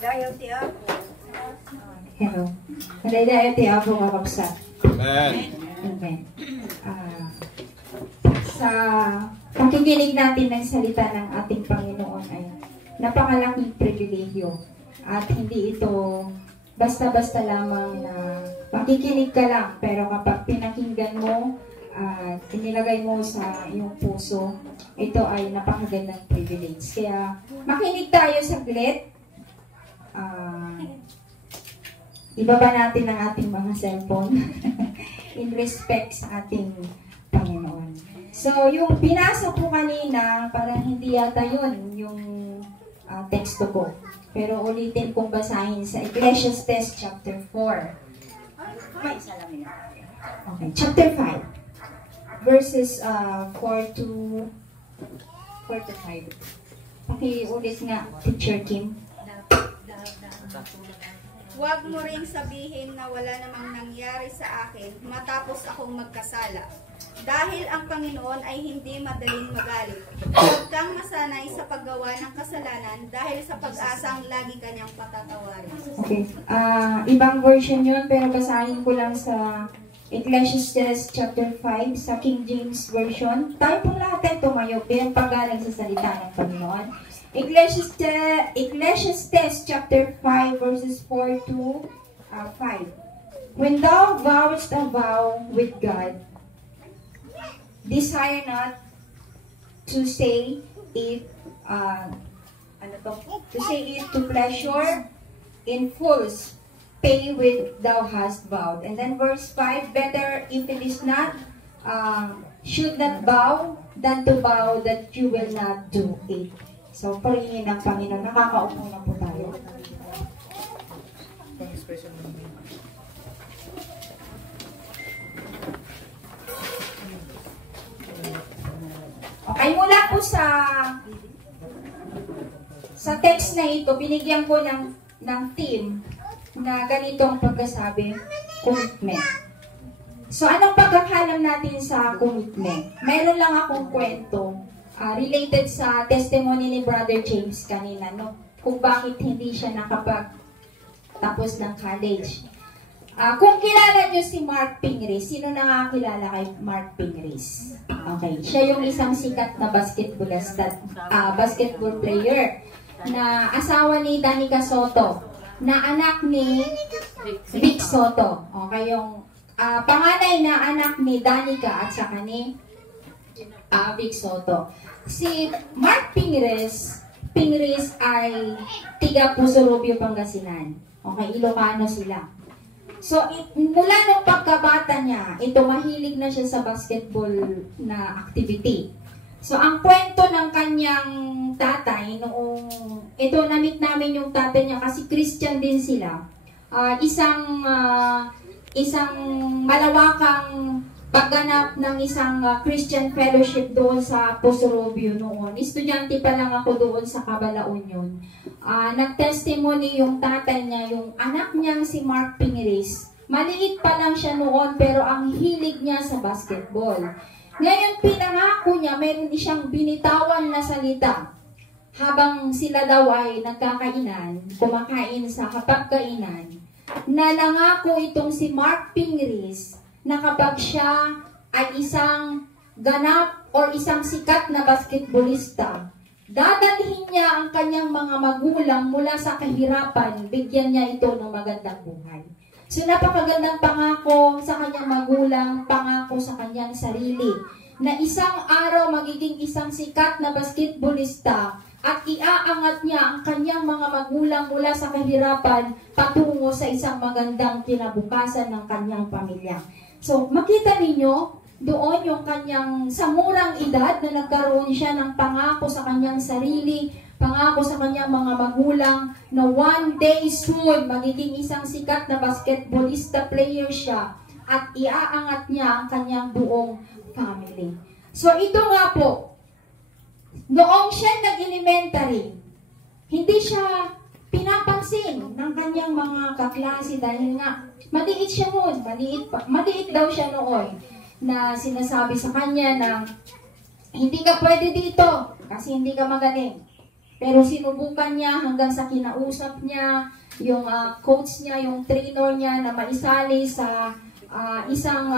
Dayaw ti ako. Hello. Dayaw ti ako nga kapsat. Amen. Amen. Sa pakikinig natin ng salita ng ating Panginoon ay napakalaking pribilehyo at hindi ito basta-basta lamang na makikinig ka lang, pero kapag pinakinggan mo at inilagay mo sa iyong puso, ito ay napakagandang privilege. Kaya makinig tayo saglit. Ibaba natin ang ating mga cellphone in respect sa ating Panginoon. So, yung binasa po kanina, parang hindi yata yun yung teksto ko. Pero ulitin kong basahin sa Ecclesiastes chapter 4. May salamin. Okay, chapter 5. Verses 4 to 5. Pakiulit nga, Teacher Kim. Huwag mo ring sabihin na wala namang nangyari sa akin matapos akong magkasala. Dahil ang Panginoon ay hindi madaling magalit. Huwag kang masanay sa paggawa ng kasalanan dahil sa pag-asang lagi kanyang patatawarin. Okay. Ibang version yun, pero basahin ko lang sa Ecclesiastes chapter 5 sa King James Version. Tayo pong lahat ay tumayo, pero pagaling sa salita ng Panginoon. Ecclesiastes chapter 5 verses 4 to 5. When thou vowest a vow with God, desire not to say it to pleasure in fools, pay with thou hast vowed. And then verse 5, better if it is not, should not bow than to bow that you will not do it. So, purihin ng Panginoon. Nakakaupo na po tayo. Okay, mula po sa text na ito, binigyan ko ng theme na ganito ang pagkasabi, commitment. So, anong pagkakalam natin sa commitment? Meron lang akong kwento related sa testimony ni Brother James kanina, no? Kung bakit hindi siya nakapag-tapos ng college. Kung kilala niyo si Mark Pingris, sino nakakilala kay Mark Pingris? Okay, siya yung isang sikat na basketball player na asawa ni Danica Soto, na anak ni Vic Soto. Okay, yung panganay na anak ni Danica at saka ni Vic Soto. Si Mark Pingris ay tiga Puso-Rubio, Pangasinan. Okay, Ilocano sila. So, mula nung pagkabata niya, ito mahilig na siya sa basketball na activity. So, ang kwento ng kanyang tatay, ito na-meet namin yung tatay niya kasi Christian din sila. Isang malawakang pagganap ng isang Christian fellowship doon sa Puso-Rubio noon. Estudyante pa lang ako doon sa Cabalaon yun. Nag-testimony yung tatay niya, yung anak niyang si Mark Pingris. Maliit pa lang siya noon pero ang hilig niya sa basketball. Ngayon pinangako niya, meron siyang binitawan na salita. Habang sila daw ay nagkakainan, kumakain sa hapagkainan, na nangako itong si Mark Pingris na kapag siya ay isang ganap o isang sikat na basketballista, dadalhin niya ang kanyang mga magulang mula sa kahirapan, bigyan niya ito ng magandang buhay. So napakagandang pangako sa kanyang magulang, pangako sa kanyang sarili, na isang araw magiging isang sikat na basketballista at iaangat niya ang kanyang mga magulang mula sa kahirapan patungo sa isang magandang kinabukasan ng kanyang pamilya. So, makita ninyo, doon yung kanyang sa murang edad na nagkaroon siya ng pangako sa kanyang sarili, pangako sa kanyang mga magulang na one day soon magiging isang sikat na basketballista player siya at iaangat niya ang kanyang buong family. So, ito nga po, noong siya nag-elementary, hindi siya pinapansin ng kanyang mga kaklase dahil nga maliit siya noon, maliit daw siya noon, na sinasabi sa kanya na hindi ka pwede dito kasi hindi ka magaling. Pero sinubukan niya hanggang sa kinausap niya yung coach niya, yung trainer niya na maisali sa isang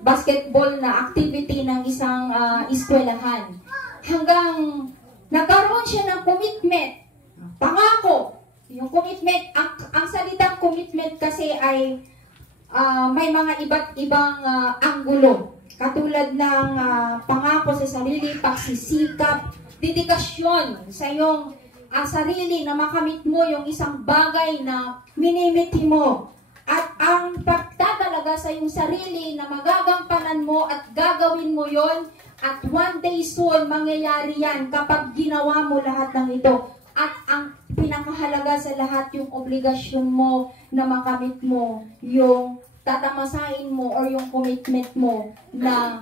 basketball na activity ng isang eskwelahan. Hanggang nagkaroon siya ng commitment, pangako. Yung commitment, ang salitang commitment kasi ay may mga iba't ibang anggulo. Katulad ng pangako sa sarili, pagsisikap, dedikasyon sa iyong sarili na makamit mo yung isang bagay na minimiti mo. At ang pagtatalaga sa iyong sarili na magagampanan mo at gagawin mo yon at one day soon mangyayari yan kapag ginawa mo lahat ng ito. At ang pinakahalaga sa lahat yung obligasyon mo na makamit mo yung tatamasain mo or yung commitment mo na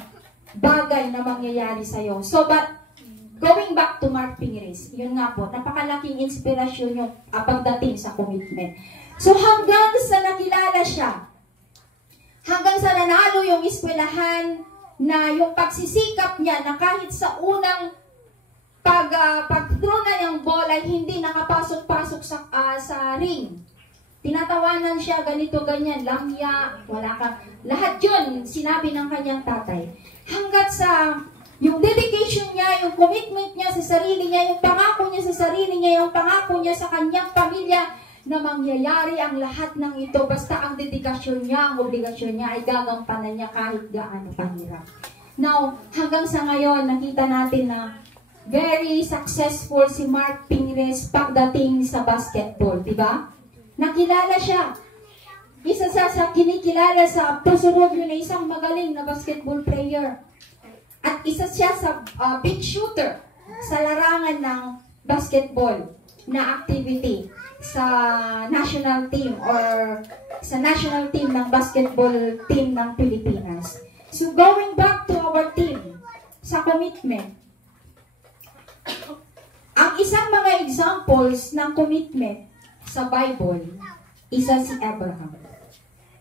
bagay na mangyayari sa'yo. So, but, going back to Mark Pingres, yun nga po, napakalaking inspirasyon yung pagdating sa commitment. So, hanggang sa nakilala siya, hanggang sa nanalo yung eskwelahan na yung pagsisikap niya na kahit sa unang pag-throw na yung ball ay hindi nakapasok-pasok sa ring. Tinatawanan siya, ganito, ganyan, lamya, wala ka. Lahat yun, sinabi ng kanyang tatay. Hanggat sa yung dedication niya, yung commitment niya sa sarili niya, yung pangako niya sa sarili niya, yung pangako niya sa kanyang pamilya, na mangyayari ang lahat ng ito. Basta ang dedikasyon niya, ang obligasyon niya, ay gagampanan niya kahit gaano kahirap. Now, hanggang sa ngayon, nakita natin na very successful si Mark Pingres pagdating sa basketball, di ba? Nakilala siya. Isa sa kinikilala sa Puso Robio na isang magaling na basketball player. At isa siya sa big shooter sa larangan ng basketball na activity sa national team or sa national team ng basketball team ng Pilipinas. So going back to our team, sa commitment, ang isang mga examples ng commitment sa Bible, isa si Abraham.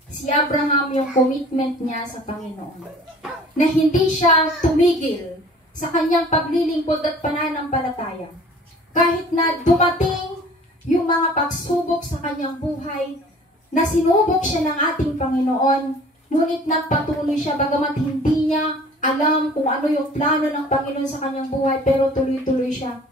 Si Abraham, yung commitment niya sa Panginoon, na hindi siya tumigil sa kanyang paglilingkod at pananampalataya. Kahit na dumating yung mga pagsubok sa kanyang buhay, na sinubok siya ng ating Panginoon, ngunit nagpatuloy siya, bagamat hindi niya alam kung ano yung plano ng Panginoon sa kanyang buhay, pero tuloy-tuloy siya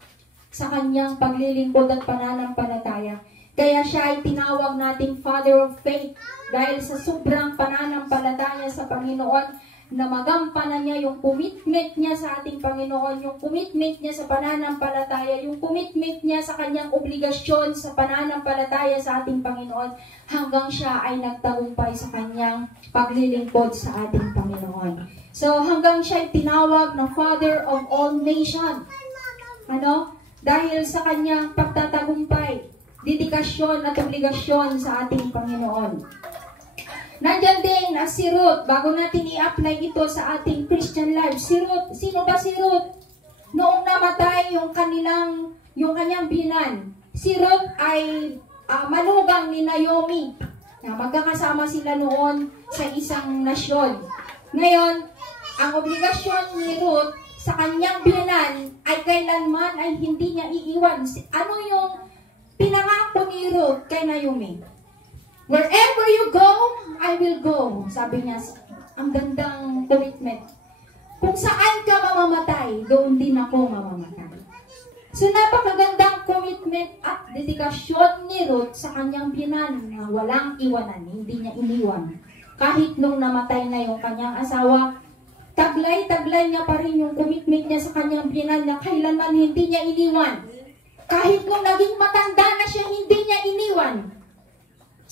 sa kanyang paglilingkod at pananampalataya. Kaya siya ay tinawag nating Father of Faith dahil sa sobrang pananampalataya sa Panginoon na magampanan niya yung commitment niya sa ating Panginoon, yung commitment niya sa pananampalataya, yung commitment niya sa kanyang obligasyon sa pananampalataya sa ating Panginoon hanggang siya ay nagtagumpay sa kanyang paglilingkod sa ating Panginoon. So hanggang siya ay tinawag na Father of all nations. Dahil sa kanyang pagtatagumpay, dedikasyon at obligasyon sa ating Panginoon. Nandyan din si Ruth, bago natin i-apply ito sa ating Christian life. Si Ruth, sino ba si Ruth? Noong namatay yung kanyang binan, si Ruth ay manugang ni Naomi. Magkakasama sila noon sa isang nasyon. Ngayon, ang obligasyon ni Ruth sa kanyang binan ay kailanman ay hindi niya iiwan. Ano yung pinangako ni Ruth kay Naomi? Wherever you go, I will go. Sabi niya, ang gandang commitment. Kung saan ka mamamatay, doon din ako mamamatay. So napakagandang commitment at dedikasyon ni Ruth sa kanyang binan na walang iwanan, hindi niya iniwan. Kahit nung namatay na yung kanyang asawa, taglay-taglay niya pa rin yung commitment niya sa kanyang binan na kailanman hindi niya iniwan. Kahit nung naging matanda na siya, hindi niya iniwan.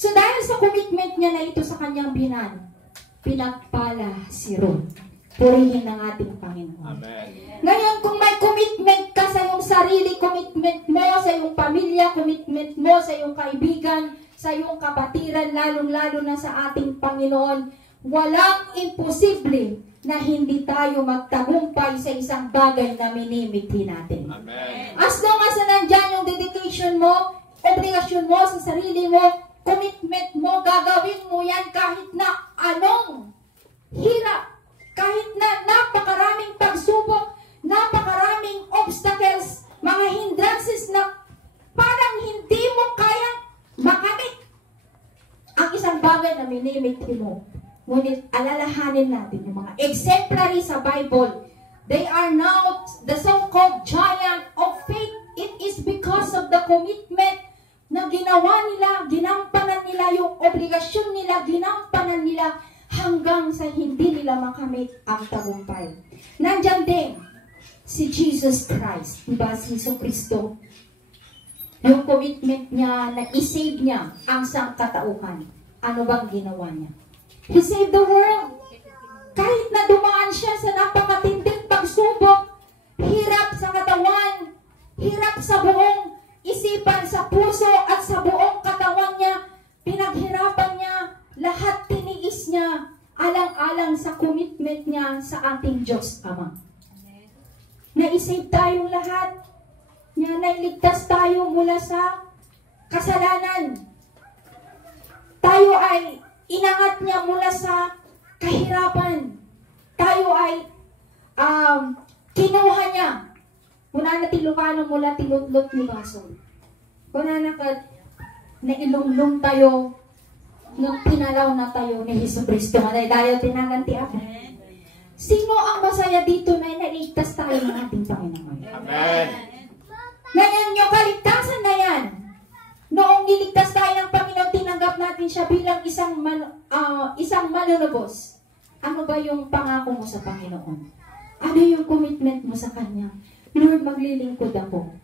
So dahil sa commitment niya na ito sa kanyang binan, pinagpala si Ruth. Purihin ng ating Panginoon. Amen. Ngayon, kung may commitment ka sa iyong sarili, commitment mo sa iyong pamilya, commitment mo sa iyong kaibigan, sa iyong kapatiran, lalong-lalo na sa ating Panginoon, walang imposible na hindi tayo magtagumpay sa isang bagay na minimithi natin. Amen. As long as nandyan yung dedication mo, obligasyon mo sa sarili mo, commitment mo, gagawin mo yan kahit na anong hirap, kahit na napakaraming pagsubok, napakaraming obstacles, mga hindrances na parang hindi mo kayang makamit ang isang bagay na minimiti mo. Ngunit alalahanin natin yung mga exemplary sa Bible. They are now the so-called giant of faith. It is because of the commitment na ginawa nila, ginampanan nila yung obligasyon nila, ginampanan nila hanggang sa hindi nila makamit ang tagumpay. Nandyan din si Jesus Christ, diba? Si Jesucristo. Yung commitment niya na i-save niya ang sangkatauhan. Ano bang ginawa niya? He saved the world. Kahit na dumaan siya sa napakatinding pagsubok, hirap sa katawan, hirap sa buong isipan, sa puso at sa buong katawan niya, pinaghirapan niya, lahat tiniis niya, alang-alang sa commitment niya sa ating Diyos Ama. Na-isave tayong lahat. Niya, nailigtas tayo mula sa kasalanan. Tayo ay inangat niya mula sa kahirapan. Tayo ay kinuha niya. Kuna na tilukano mula tilutlot ni Basol. Kuna na nailumlum tayo ng pinalaw na tayo ni Jesucristo. Dahil tinanganti ako. Sino ang masaya dito na naligtas tayo ng ating Panginoon? Amen. Ngayon, yung kaligtasan na yan, noong niligtas tayo ng Panginoon, tinanggap natin siya bilang isang manunubos. Ano ba yung pangako mo sa Panginoon? Ano yung commitment mo sa Kanya? Lord, maglilingkod ako.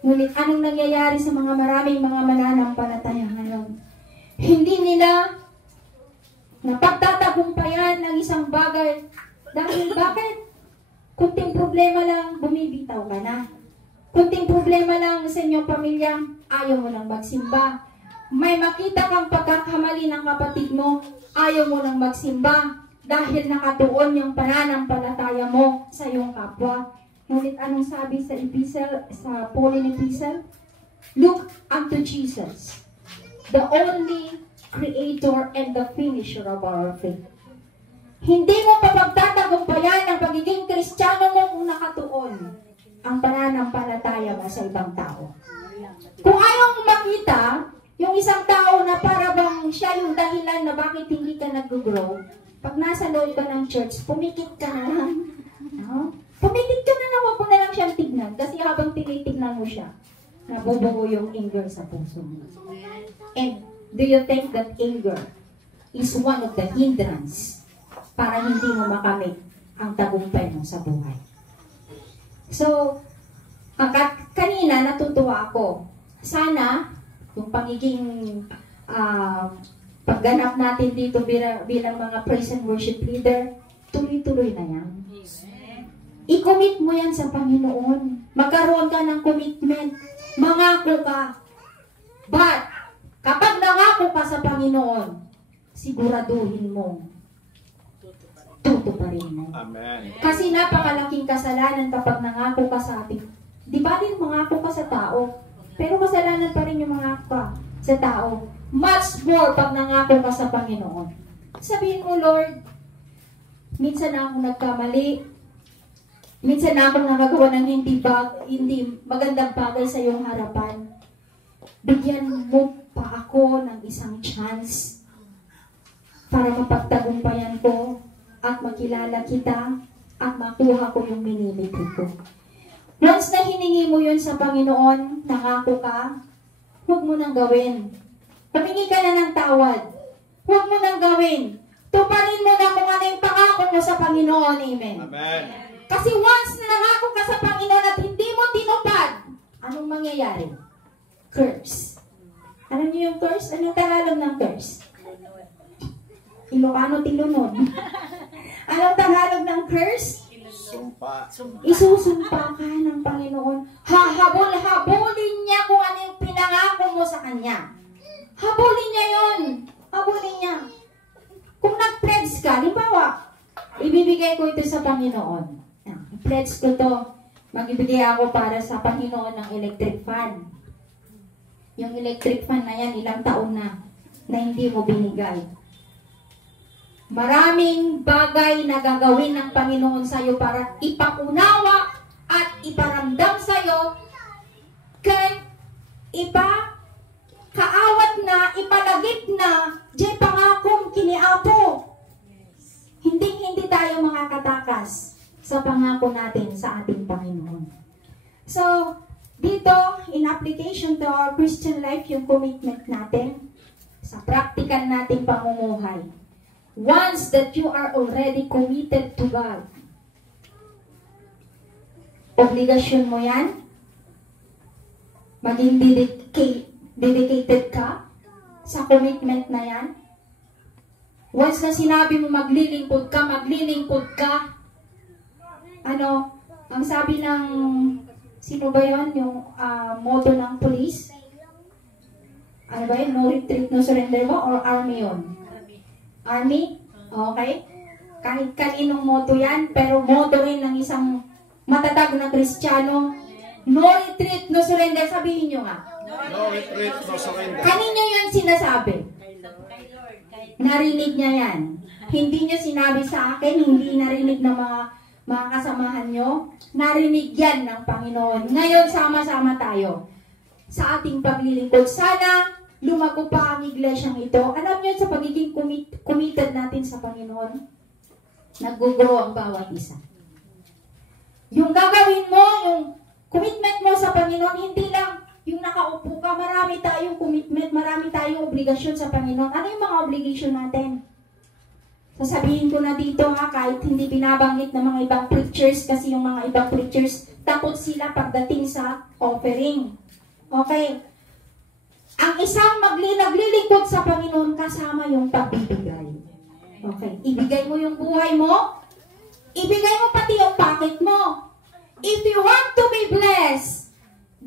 Ngunit anong nangyayari sa mga maraming mga mananampalataya ngayon? Hindi nila napagtatagumpayan ng isang bagay. Dahil bakit? Kunting problema lang, bumibitaw ka na. Kunting problema lang sa inyong pamilya, ayaw mo nang magsimba. May makita kang pagkakamali ng kapatid mo, ayaw mo nang magsimba. Dahil nakatuon yung pananampalataya mo sa iyong kapwa. Ngunit anong sabi sa epistle, sa Pauline epistle? Look unto Jesus, the only Creator and the finisher of our faith. Hindi mo papagtatagumpayan ang pagiging Kristiyano mo kung nakatuon ang pananampalataya mo sa ibang tao. Kung ayaw mo makita yung isang tao na para bang siya yung dahilan na bakit hindi ka nag-grow, pag nasa loob ka ng church, pumikit ka na lang. No? Pumikit ka na lang, huwag mo na lang siyang tignan. Kasi habang tinitignan mo siya, nabubuo yung anger sa puso mo. And do you think that anger is one of the hindrance para hindi mo makamit ang tagumpay mo sa buhay? So, kanina natutuwa ako. Sana, yung pagiging pagganap natin dito bilang mga praise and worship leader, tuloy-tuloy na yan. I-commit mo yan sa Panginoon. Magkaroon ka ng commitment. Mangako ka. But, kapag nangako ka sa Panginoon, siguraduhin mo, tutuparin mo. Amen. Kasi napakalaking kasalanan kapag nangako ka sa ating. Di ba din mangako ka sa tao? Pero kasalanan pa rin yung mangako ka sa tao. Much more pag nangako ka sa Panginoon. Sabihin mo, Lord, minsan na akong nagkamali. Minsan na akong nagagawa ng hindi magandang bagay sa iyong harapan. Bigyan mo pa ako ng isang chance para mapagtagumpayan ko at makilala kita at makuha ko yung minimiti ko. Once na hiningi mo yun sa Panginoon, nangako ka, huwag mo nang gawin. Humingi ka na ng tawad. Huwag mo nang gawin. Tuparin mo na kung ano yung pangako mo sa Panginoon. Amen. Amen. Kasi once na nangako ka sa Panginoon at hindi mo tinupad, anong mangyayari? Curse. Alam niyo yung curse? Anong Tagalog ng curse? Ilocano tilunod. Anong Tagalog ng curse? Sumpa. Isusumpa ka ng Panginoon. Hahabol-habulin niya kung ano yung pinangako mo sa Kanya. Habulin niya yun. Habulin niya. Kung nag-pledge ka, limbawa, ibibigay ko ito sa Panginoon. I-pledge ko to. Magbibigay ako para sa Panginoon ng electric fan. Yung electric fan na yan, ilang taon na hindi mo binigay. Maraming bagay na gagawin ng Panginoon sa iyo para ipaunawa at iparamdam sa'yo, kay kaawat na, ipalagip na, di pangakong kiniapo. Hindi tayo makakatakas sa pangako natin sa ating Panginoon. So, dito, in application to our Christian life, yung commitment natin, sa practical nating pamumuhay. Once that you are already committed to God, obligasyon mo yan, maging dedicated ka sa commitment na yan. Once na sinabi mo maglilingkod ka. Ano, ang sabi ng, sino ba yun? Yung motto ng police? Ano ba yun? No retreat, no surrender mo? Or army yun? Army? Okay. Kahit kaninong motto yan, pero motto rin ng isang matatag na Kristiyano. No retreat, no surrender. Sabihin nyo nga. No retreat, no surrender. Kanino yan sinasabi? Narinig niya yan. Hindi niya sinabi sa akin, hindi narinig ng mga kasamahan nyo. Narinig yan ng Panginoon. Ngayon, sama-sama tayo sa ating paglilingkod. Sana lumago pa ang iglesyang ito. Alam niyo, sa pagiging committed natin sa Panginoon, nag-grow ang bawat isa. Yung gagawin mo, yung commitment mo sa Panginoon, hindi lang yung nakaupo ka, marami tayong commitment, marami tayong obligasyon sa Panginoon. Ano yung mga obligation natin? Sasabihin ko na dito ha, kahit hindi binabanggit ng mga ibang preachers, kasi yung mga ibang preachers, takot sila pagdating sa offering. Okay. Ang isang naglilingkod sa Panginoon, kasama yung pagbibigay. Okay. Ibigay mo yung buhay mo, ibigay mo pati yung pocket mo. If you want to be blessed,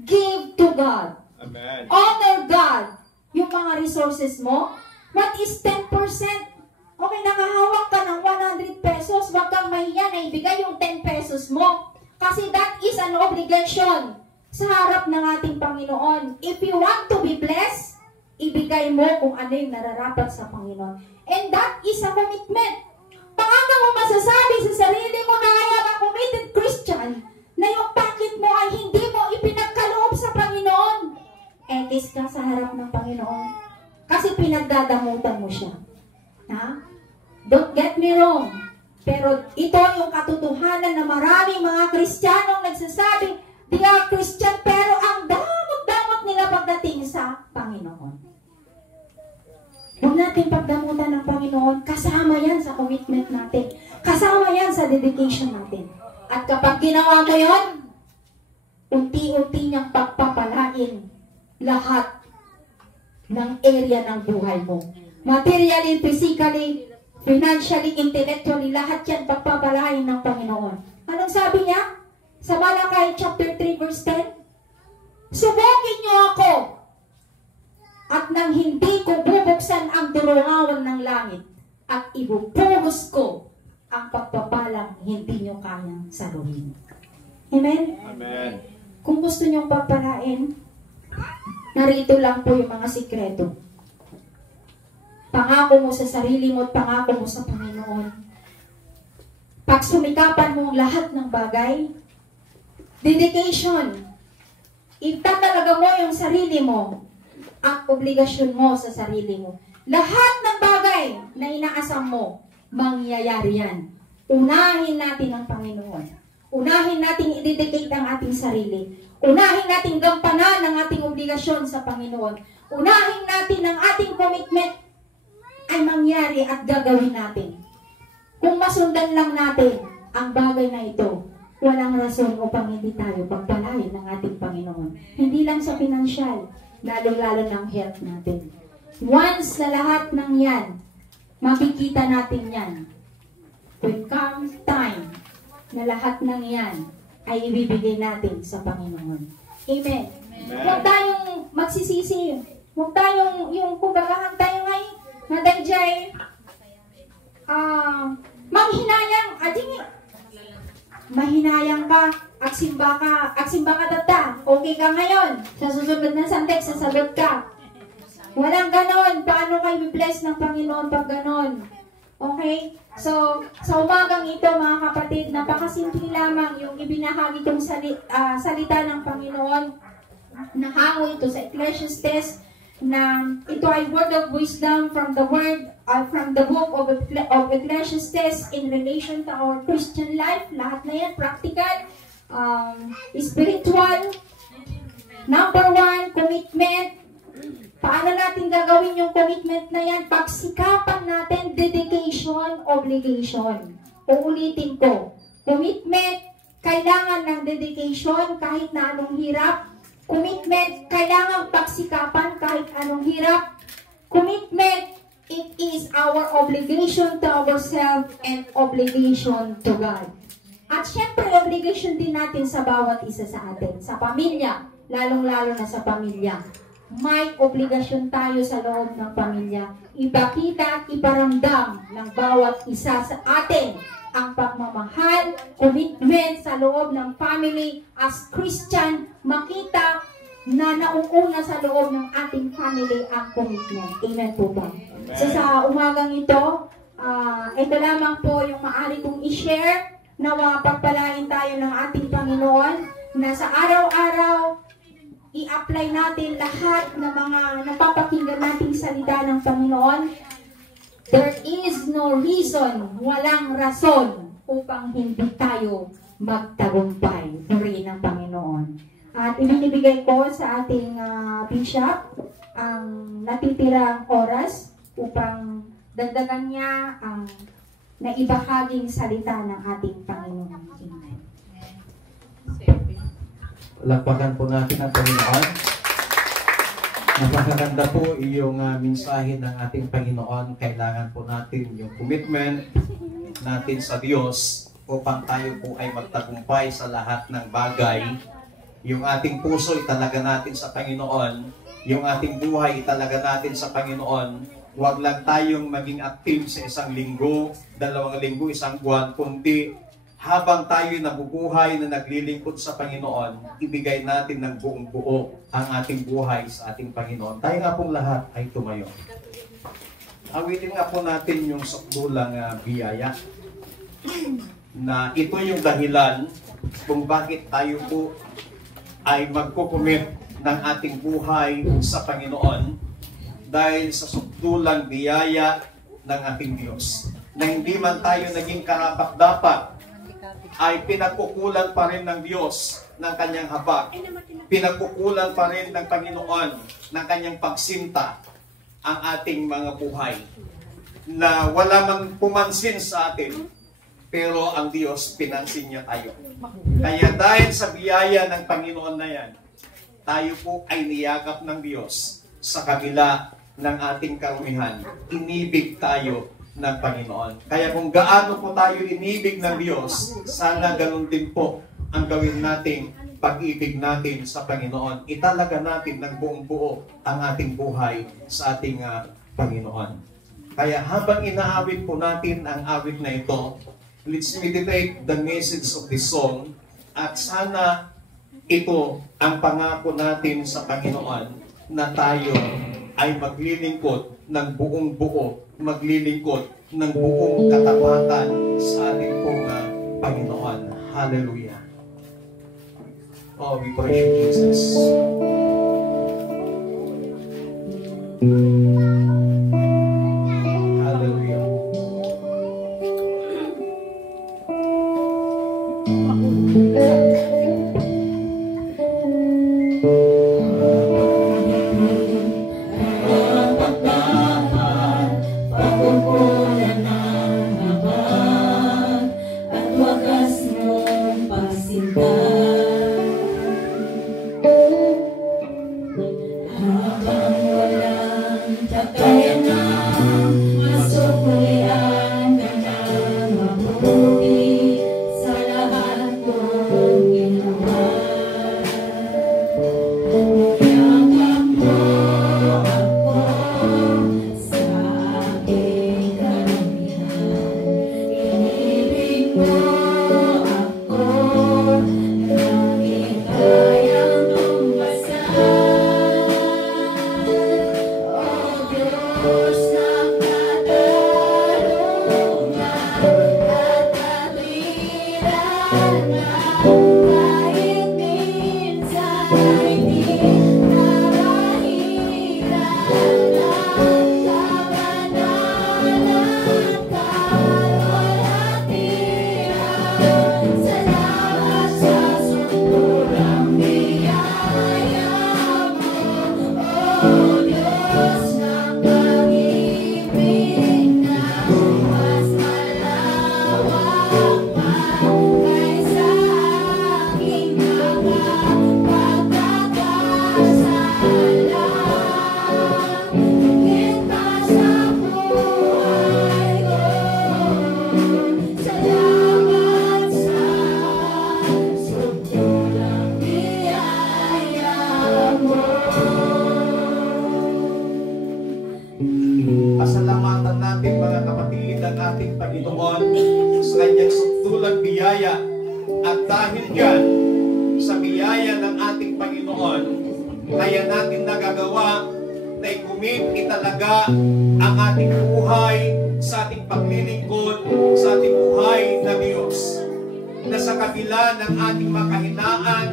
give to God. Amen. Honor God. Yung mga resources mo, what is 10%? Okay, nakahawak ka ng 100 pesos, wag kang mahiya na ibigay yung 10 pesos mo. Kasi that is an obligation sa harap ng ating Panginoon. If you want to be blessed, ibigay mo kung ano yung nararapat sa Panginoon. And that is a commitment. Paano mo masasabi sa sarili mo na I am a committed Christian na yung pocket mo ay hindi mo ipinagkaloob sa Panginoon? Ekis ka sa harap ng Panginoon. Kasi pinagdadamutan mo siya. Ha? Don't get me wrong. Pero ito yung katotohanan na maraming mga Kristiyanong nagsasabi, they are Christian, pero ang damot-damot nila pagdating sa Panginoon. Huwag natin pagdamutan ng Panginoon. Kasama yan sa commitment natin. Kasama yan sa dedication natin. At kapag ginawa mo yun, unti-unti niyang pagpapalain lahat ng area ng buhay mo. Materially, physically, financially, intellectually, lahat yan pagpapalain ng Panginoon. Anong sabi niya? Sa Malakay chapter 3 verse 10, subukin niyo ako at nang hindi ko bubuksan ang durungawan ng langit at ibubuhos ko ang pagpapalang hindi niyo kayang saluhin. Amen? Amen. Kung gusto niyong pagpalain, narito lang po yung mga sikreto. Pangako mo sa sarili mo at pangako mo sa Panginoon. Pag sumikapan mo ang lahat ng bagay, dedication, itatalaga mo yung sarili mo at obligasyon mo sa sarili mo. Lahat ng bagay na inaasam mo, mangyayari yan. Unahin natin ang Panginoon. Unahin natin i-dedicate ang ating sarili. Unahin natin gampanan ang ating obligasyon sa Panginoon. Unahin natin ang ating commitment ay mangyari at gagawin natin. Kung masundan lang natin ang bagay na ito, walang rason upang hindi tayo pagpalain ng ating Panginoon. Hindi lang sa pinansyal, lalo-lalo ng health natin. Once na lahat ng yan, makikita natin yan. When comes time na lahat ng yan ay ibibigay natin sa Panginoon. Amen. Huwag tayong magsisisi. Huwag tayong, yung kumbaga, tayo ngayon, nadayjay, manghinayang, mahinayang ka, agsimba ka data, okay ka ngayon, sa susunod na santek, sasagot ka. Walang ganon, paano kayo i-bless ng Panginoon pag ganon? Okay? So, sa umagang ito mga kapatid, napakasimple lamang yung ibinahagi kong salita ng Panginoon. Nahango ito sa Ecclesiastes na ito ay word of wisdom from the book of Ecclesiastes in relation to our Christian life. Lahat na yan, practical, spiritual. Number 1, commitment. Paano natin gagawin yung commitment na yan? Pagsikapan natin, dedication, obligation. Uulitin ko. Commitment, kailangan ng dedication kahit na anong hirap. Commitment, kailangan pagsikapan kahit anong hirap. Commitment, it is our obligation to ourselves and obligation to God. At syempre, obligation din natin sa bawat isa sa atin, sa pamilya, lalong-lalo na sa pamilya. May obligasyon tayo sa loob ng pamilya. Ipakita, iparamdam ng bawat isa sa atin ang pagmamahal, commitment sa loob ng family as Christian, makita na nauuna sa loob ng ating family ang commitment. Amen po ba? So sa umagang ito, ito lamang po yung maaari kong i-share na pagpalain tayo ng ating Panginoon na sa araw-araw i-apply natin lahat ng mga napapakinggan nating salita ng Panginoon. There is no reason, walang rason upang hindi tayo magtagumpay. Purihin ng Panginoon. At ibinibigay ko sa ating bishop ang natitirang oras upang dagdagan niya ang naibahaging salita ng ating Panginoon. Amen. Lakpakan po natin ang Panginoon. Napakaganda po yung mensahe ng ating Panginoon. Kailangan po natin yung commitment natin sa Diyos upang tayo po ay magtagumpay sa lahat ng bagay. Yung ating puso italaga natin sa Panginoon. Yung ating buhay italaga natin sa Panginoon. Huwag lang tayong maging active sa isang linggo, 2 linggo, 1 buwan, kundi habang tayo nabubuhay na naglilingkod sa Panginoon, ibigay natin ng buong buo ang ating buhay sa ating Panginoon. Tayo nga pong lahat ay tumayo. Awitin nga po natin yung sakdulang biyaya na ito yung dahilan kung bakit tayo po ay magkukumit ng ating buhay sa Panginoon dahil sa sakdulang biyaya ng ating Diyos. Na hindi man tayo naging karapat-dapat ay pinagkukulan pa rin ng Diyos ng kanyang habag. Pinagkukulan pa rin ng Panginoon ng kanyang pagsinta ang ating mga buhay. Na wala mang pumansin sa atin, pero ang Diyos pinansin niya tayo. Kaya dahil sa biyaya ng Panginoon na yan, tayo po ay niyakap ng Diyos sa kabila ng ating karumihan. Inibig tayo ng Panginoon. Kaya kung gaano po tayo inibig ng Diyos, sana ganun din po ang gawin nating pag-ibig natin sa Panginoon. Italaga natin ng buong buo ang ating buhay sa ating Panginoon. Kaya habang inaawit po natin ang awit na ito, let's meditate the message of this song at sana ito ang pangako natin sa Panginoon na tayo ay maglilingkod ng buong buo, maglilingkod ng buong katapatan sa ating pong Panginoon. Hallelujah. Oh, we praise you, Jesus. Hallelujah. natin mga kapatid ang ating Panginoon sa kanyang sukdulang biyaya. At dahil dyan, sa biyaya ng ating Panginoon, kaya natin nagagawa na i-commit italaga ang ating buhay sa ating paglilingkod, sa ating buhay na Diyos. Na sa kabila ng ating makahinaan,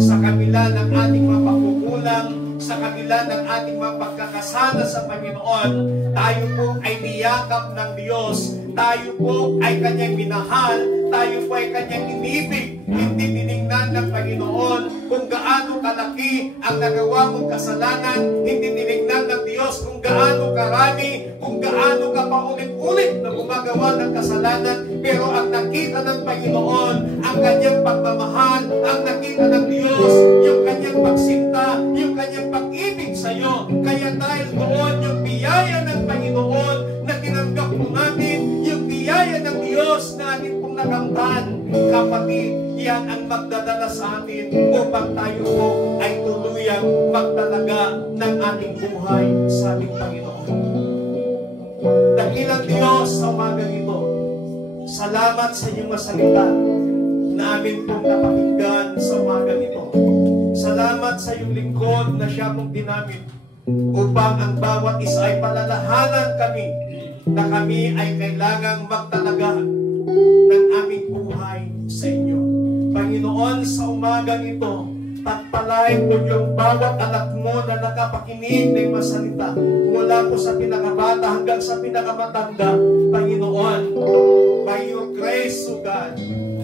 sa kabila ng ating mga pagkukulang, sa kabila ng ating mga pagkakasala sa Panginoon, tayo po ay niyakap ng Diyos, tayo po ay Kanyang minahal, tayo po ay Kanyang inibig. Hindi tinignan ng Panginoon kung gaano kalaki ang nagawa mong kasalanan, hindi tinignan ng Diyos kung gaano karami, kung gaano ka paulit-ulit na gumagawa ng kasalanan, pero ang nakita ng Panginoon, ang Kanyang pagmamahal, ang nakita ng Diyos, yung Kanyang pagsinta, yung Kanyang pag-ibig sa iyo. Kaya dahil doon yung biyaya ng Panginoon na tinanggap po natin, yung biyaya ng Diyos na atin pong nakamtan, kapatid, yan ang magdadala sa atin upang tayo po ay tuluyang magtalaga ng ating buhay sa ating Panginoon. Dakilang Diyos sa umagang ito, salamat sa inyong masalita na amin pong napakinggan sa umagang ito. Salamat sa iyong lingkod na siya mong dinamit upang ang bawat isa ay palalahanan kami na kami ay kailangang magtalaga ng aming buhay sa inyo. Panginoon, sa umagang ito, pagpalain po yung bawat anak mo na nakapakinig ng masalita mula po sa pinakabata hanggang sa pinakamatanda. Panginoon, by your grace, O God,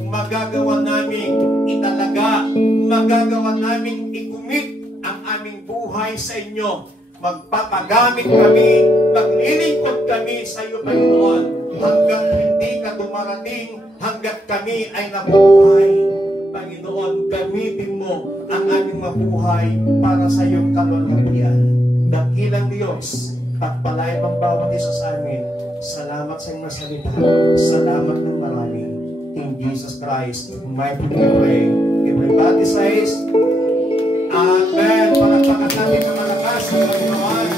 magagawa namin italaga, magagawa namin i-commit ang aming buhay sa inyo. Magpapagamit kami, maglilingkod kami sa iyo, Panginoon, hanggang hindi ka dumarating, hanggat kami ay nabubuhay. Panginoon, gamitin mo ang aming mabuhay para sa iyong kalwalhatian. Dakilang Diyos, pagpalain ang bawat isa sa amin. Salamat sa iyong masalita. Salamat ng marami. In Jesus Christ, mighty name we pray. Everybody says, Amen. Palagpakan natin ng malakas sa Panginoon.